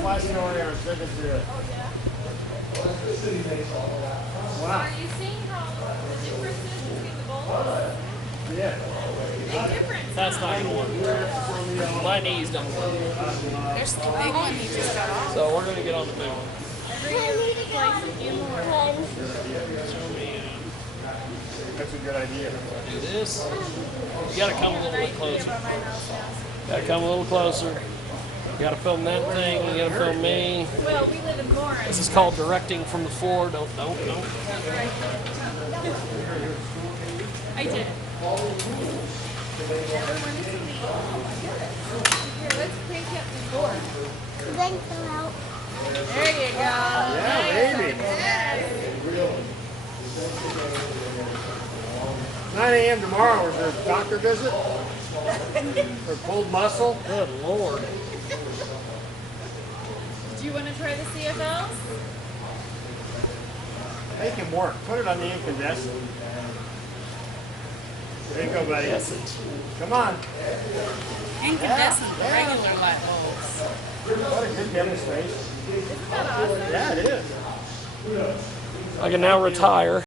flashing over there. It's good to see it. Wow. Are you seeing how the difference is between the bowls? Yeah. Big difference. That's not gonna work. My knees don't work. There's the big one you just got off. So we're gonna get on the big one. Every year we place a few more. Show me. That's a good idea. Do this. You gotta come a little bit closer. Gotta come a little closer. You gotta film that thing. You gotta film me. Well, we live in Lawrence. This is called directing from the floor. Don't. I did. Here, let's crank up the door. Then come out. There you go. Yeah, baby. 9 a.m. tomorrow. Is there a doctor visit? For pulled muscle? Good Lord. Do you want to try the CFLs? Make him work. Put it on the incandescent. There you go, buddy. Come on. Incandescent, regular light bulbs. What a good demonstration. Isn't that awesome? Yeah, it is. I can now retire.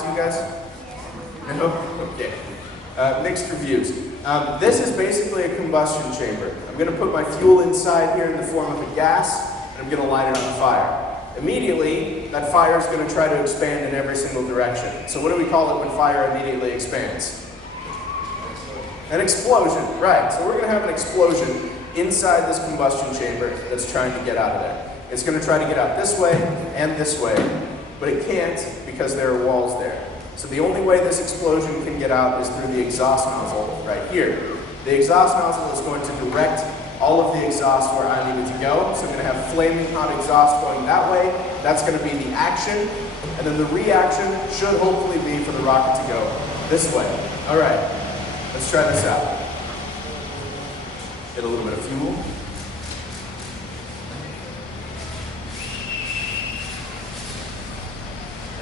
You guys? No? Okay. Mixed reviews. This is basically a combustion chamber. I'm going to put my fuel inside here in the form of a gas, and I'm going to light it on fire. Immediately, that fire is going to try to expand in every single direction. So what do we call it when fire immediately expands? An explosion, right. So we're going to have an explosion inside this combustion chamber that's trying to get out of there. It's going to try to get out this way and this way, but it can't because there are walls there. So the only way this explosion can get out is through the exhaust nozzle right here. The exhaust nozzle is going to direct all of the exhaust where I need it to go. So I'm going to have flaming hot exhaust going that way. That's going to be the action. And then the reaction should hopefully be for the rocket to go this way. All right, let's try this out. Get a little bit of fuel.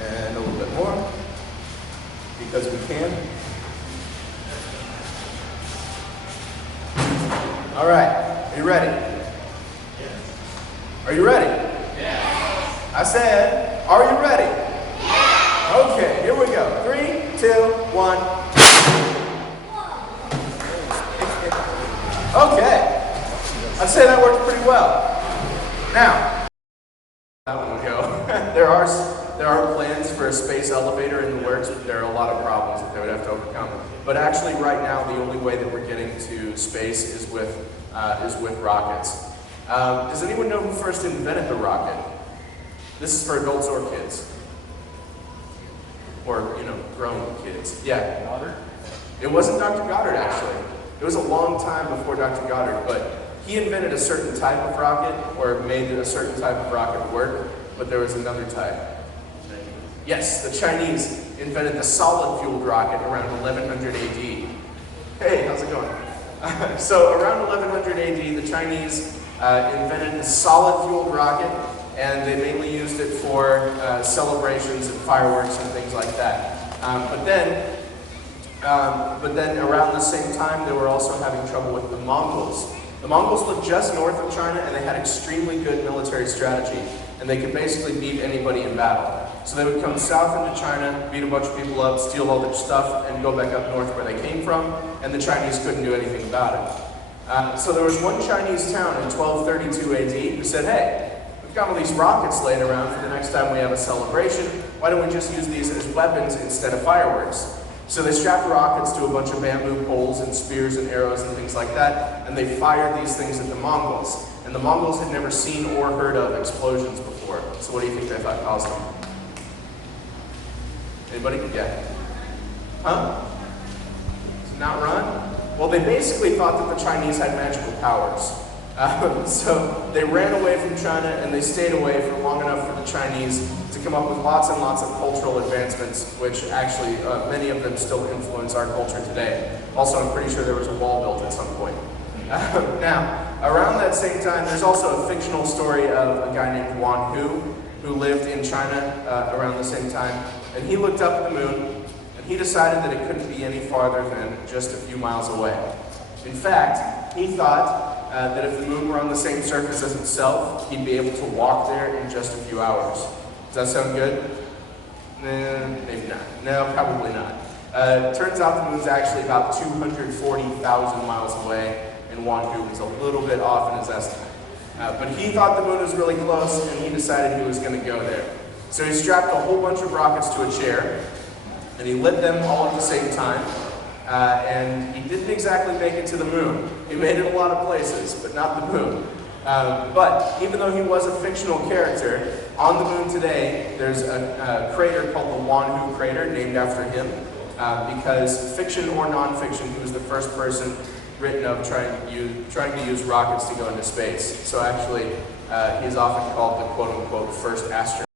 And a little bit more, because we can. All right, are you ready? Yes. Are you ready? Yes. I said, are you ready? Yes. Okay, here we go. 3, 2, 1. Okay, I'd say that worked pretty well. Now, that one will go. There are plans for a space elevator in the works, but there are a lot of problems that they would have to overcome. But actually, right now, the only way that we're getting to space is with rockets. Does anyone know who first invented the rocket? This is for adults or kids, or grown kids. Yeah. Goddard. It wasn't Dr. Goddard actually. It was a long time before Dr. Goddard, but he invented a certain type of rocket, or made a certain type of rocket work. But there was another type. Yes, the Chinese invented the solid-fueled rocket around 1100 AD. Hey, how's it going? So around 1100 AD, the Chinese invented the solid-fueled rocket, and they mainly used it for celebrations and fireworks and things like that. But then around the same time, they were also having trouble with the Mongols. The Mongols lived just north of China, and they had extremely good military strategy, and they could basically beat anybody in battle. So they would come south into China, beat a bunch of people up, steal all their stuff, and go back up north where they came from, and the Chinese couldn't do anything about it. So there was one Chinese town in 1232 AD who said, hey, we've got all these rockets laying around for the next time we have a celebration. Why don't we just use these as weapons instead of fireworks? So they strapped rockets to a bunch of bamboo poles and spears and arrows and things like that, and they fired these things at the Mongols. And the Mongols had never seen or heard of explosions before. So what do you think they thought caused them? Anybody? Yeah. Huh? Not run? Well, they basically thought that the Chinese had magical powers. So they ran away from China, and they stayed away for long enough for the Chinese to come up with lots and lots of cultural advancements, which actually, many of them still influence our culture today. Also, I'm pretty sure there was a wall built at some point. Now, around that same time, there's also a fictional story of a guy named Wan Hu, who lived in China around the same time, and he looked up at the moon, and he decided that it couldn't be any farther than just a few miles away. In fact, he thought that if the moon were on the same surface as itself, he'd be able to walk there in just a few hours. Does that sound good? Maybe not. No, probably not. Turns out the moon's actually about 240,000 miles away, and Wan Hu was a little bit off in his estimate. But he thought the moon was really close, and he decided he was going to go there. So he strapped a whole bunch of rockets to a chair, and he lit them all at the same time. And he didn't exactly make it to the moon. He made it a lot of places, but not the moon. But even though he was a fictional character, on the moon today, there's a crater called the Wan Hu crater, named after him, because fiction or non-fiction, he was the first person written of trying to use rockets to go into space. So actually, he is often called the quote-unquote first astronaut.